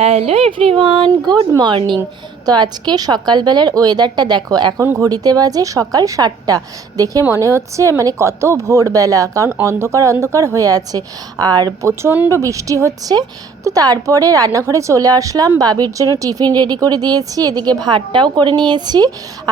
Hello everyone, good morning. তো আজকে সকালবেলার ওয়েদারটা দেখো, এখন ঘড়িতে বাজে সকাল সাতটা। দেখে মনে হচ্ছে মানে কত ভোরবেলা, কারণ অন্ধকার অন্ধকার হয়ে আছে। আর প্রচণ্ড বৃষ্টি হচ্ছে, তো তারপরে রান্নাঘরে চলে আসলাম। বাবির জন্য টিফিন রেডি করে দিয়েছি, এদিকে ভাতটাও করে নিয়েছি,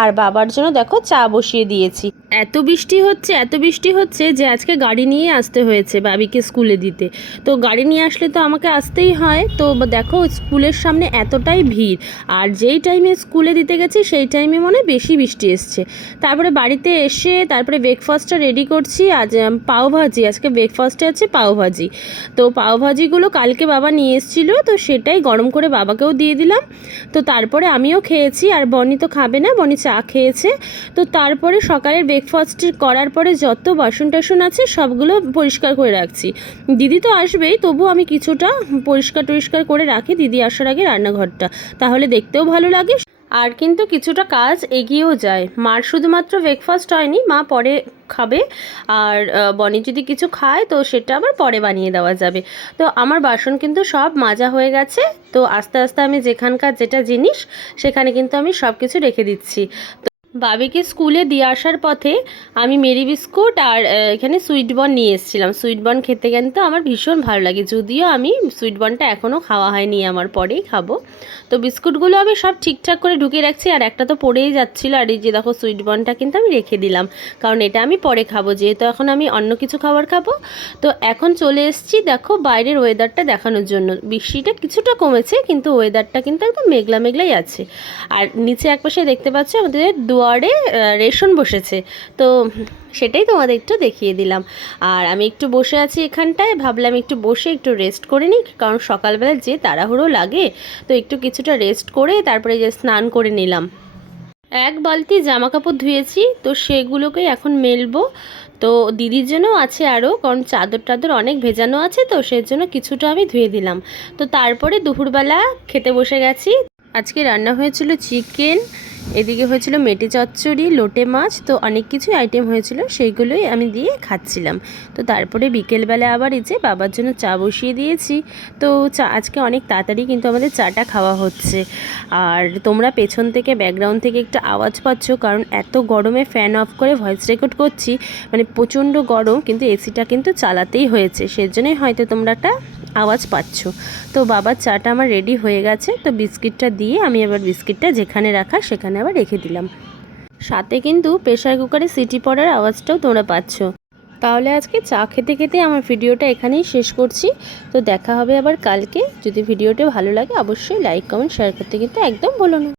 আর বাবার জন্য দেখো চা বসিয়ে দিয়েছি। এত বৃষ্টি হচ্ছে, এত বৃষ্টি হচ্ছে যে আজকে গাড়ি নিয়ে আসতে হয়েছে বাবিকে স্কুলে দিতে। তো গাড়ি নিয়ে আসলে তো আমাকে আসতেই হয়, তো দেখো স্কুলের সামনে এতটাই ভিড়, আর যেই টাইমে স্কুলে দিতে গেছি, সেই টাইমে মনে বেশি বৃষ্টি এসছে। তারপরে বাড়িতে এসে তারপরে ব্রেকফাস্টটা রেডি করছি, আজ পাওভাজি আজকে ব্রেকফাস্টে আছে পাওভাজি তো পাওভাজিগুলো কালকে বাবা নিয়ে এসেছিল, তো সেটাই গরম করে বাবাকেও দিয়ে দিলাম। তো তারপরে আমিও খেয়েছি, আর বনি তো খাবে না, বনি চা খেয়েছে। তো তারপরে সকালের ব্রেকফাস্ট করার পরে যত বাসন টাসন আছে, সবগুলো পরিষ্কার করে রাখছি। দিদি তো আসবেই তবু আমি কিছুটা পরিষ্কার টরিষ্কার করে রাখি দিদি আসার আগে রান্নাঘরটা, তাহলে দেখতেও ভালো লাগে। আর কিন্তু কিছুটা কাজ এগিয়েও যায়। মার শুধুমাত্র ব্রেকফাস্ট হয়নি, মা পরে খাবে। আর বনি যদি কিছু খায়, তো সেটা আবার পরে বানিয়ে দেওয়া যাবে। তো আমার বাসন কিন্তু সব মাজা হয়ে গেছে। তো আস্তে আস্তে আমি যেখানকার যেটা জিনিস, সেখানে কিন্তু আমি সব কিছু রেখে দিচ্ছি। বাবিকে স্কুলে দিয়ে আসার পথে আমি মেরি বিস্কুট আর এখানে সুইট বন নিয়ে এসেছিলাম। সুইট বন খেতে কিন্তু আমার ভীষণ ভালো লাগে। যদিও আমি সুইট বনটা এখনও খাওয়া হয়নি, আমার পরেই খাব। তো বিস্কুটগুলো আমি সব ঠিকঠাক করে ঢুকে রাখছি আর একটা তো পড়েই যাচ্ছিল আর এই যে দেখো সুইট বনটা কিন্তু আমি রেখে দিলাম। কারণ এটা আমি পরে খাব, যেহেতু এখন আমি অন্য কিছু খাবার খাব। তো এখন চলে এসেছি দেখো বাইরের ওয়েদারটা দেখানোর জন্য। বৃষ্টিটা কিছুটা কমেছে, কিন্তু ওয়েদারটা কিন্তু একদম মেঘলা মেঘলাই আছে। আর নিচে একপাশে দেখতে পাচ্ছি আমাদের দুয়ারে আহ, রেশন বসেছে। তো সেটাই তোমাদের একটু দেখিয়ে দিলাম। আর আমি একটু বসে আছি এখানটায় ভাবলাম একটু বসে একটু রেস্ট করে নিই কারণ সকালবেলা যে তাড়াহুড়ো লাগে তো একটু কিছুটা রেস্ট করে তারপরে যে স্নান করে নিলাম। এক বালতি জামা কাপড় ধুয়েছি তো সেগুলোকেই এখন মেলবো। তো দিদির জন্য আছে আরও কারণ চাদর টাদর অনেক ভেজানো আছে তো সেই জন্য কিছুটা আমি ধুয়ে দিলাম। তো তারপরে দুপুরবেলা খেতে বসে গেছি। আজকে রান্না হয়েছিল চিকেন এদিকে হয়েছিল মেটে চচ্চড়ি, লোটে মাছ, তো অনেক কিছু আইটেম হয়েছিল, সেইগুলোই আমি দিয়ে খাচ্ছিলাম। তো তারপরে বিকেলবেলা আবার এই যে বাবার জন্য চা বসিয়ে দিয়েছি। তো চা, আজকে অনেক তাড়াতাড়ি কিন্তু আমাদের চাটা খাওয়া হচ্ছে। আর তোমরা পেছন থেকে ব্যাকগ্রাউন্ড থেকে একটু আওয়াজ পাচ্ছ, কারণ এত গরমে ফ্যান অফ করে ভয়েস রেকর্ড করছি। মানে প্রচণ্ড গরম, কিন্তু এসিটা কিন্তু চালাতেই হয়েছে, সেজন্যই হয়তো তোমরা একটা আওয়াজ পাচ্ছ। তো বাবার চাটা আমার রেডি হয়ে গেছে, তো বিস্কিটটা দিয়ে আমি আবার বিস্কিটটা যেখানে রাখা সেখানে আবার রেখে দিলাম। সাথে কিন্তু প্রেশার কুকারে সিটি পড়ার আওয়াজটাও তোমরা পাচ্ছ। তাহলে আজকে চা খেতে খেতে আমার ভিডিওটা এখানেই শেষ করছি। তো দেখা হবে আবার কালকে। যদি ভিডিওটা ভালো লাগে, অবশ্যই লাইক কমেন্ট শেয়ার করতে কিন্তু একদম বলো না।